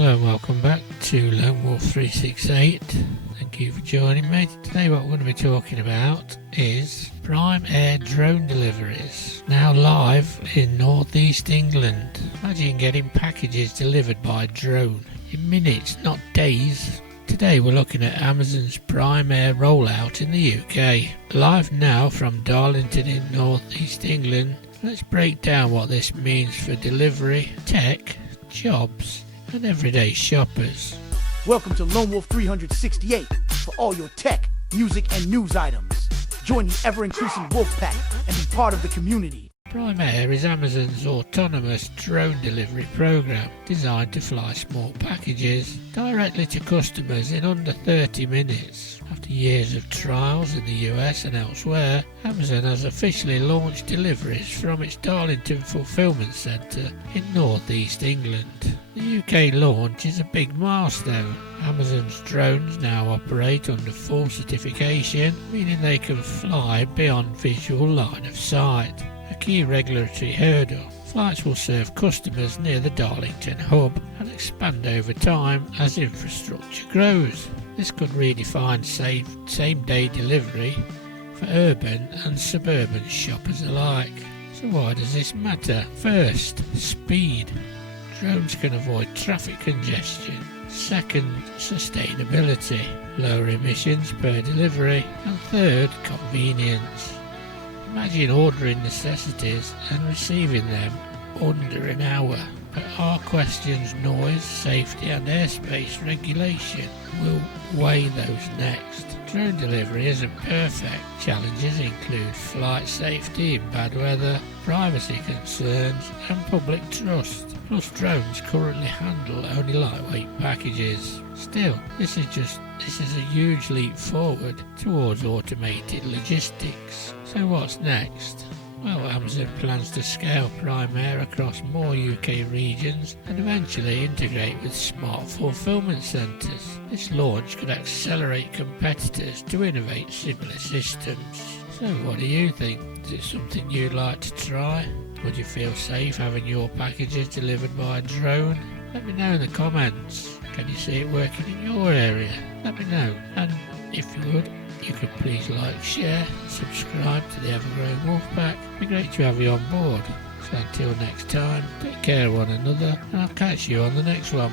Hello and welcome back to Lone Wolf 368. Thank you for joining me. Today what we're going to be talking about is Prime Air drone deliveries. Now live in northeast England. Imagine getting packages delivered by drone in minutes, not days. Today we're looking at Amazon's Prime Air rollout in the UK. Live now from Darlington in northeast England. Let's break down what this means for delivery, tech, jobs and everyday shoppers. Welcome to Lone Wolf 368 for all your tech, music and news items. Join the ever-increasing wolf pack and be part of the community. Prime Air is Amazon's autonomous drone delivery program designed to fly small packages directly to customers in under 30 minutes. After years of trials in the US and elsewhere, Amazon has officially launched deliveries from its Darlington fulfillment centre in northeast England. The UK launch is a big milestone. Amazon's drones now operate under full certification, meaning they can fly beyond visual line of sight. A key regulatory hurdle. Flights will serve customers near the Darlington hub and expand over time as infrastructure grows. This could redefine same-day delivery for urban and suburban shoppers alike. So why does this matter? First, speed. Drones can avoid traffic congestion. Second, sustainability. Lower emissions per delivery. And third, convenience. Imagine ordering necessities and receiving them under an hour. But our questions noise, safety and airspace regulation will weigh those next. Drone delivery isn't perfect. Challenges include flight safety in bad weather, privacy concerns and public trust. Plus drones currently handle only lightweight packages. Still, this is a huge leap forward towards automated logistics. So what's next? Well, Amazon plans to scale Prime Air across more UK regions and eventually integrate with smart fulfillment centres. This launch could accelerate competitors to innovate similar systems. So what do you think? Is it something you'd like to try? Would you feel safe having your packages delivered by a drone? Let me know in the comments. Can you see it working in your area? Let me know. And if you would, you could please like, share, subscribe to the ever-growing Wolfpack. It'd be great to have you on board. So until next time, take care of one another and I'll catch you on the next one.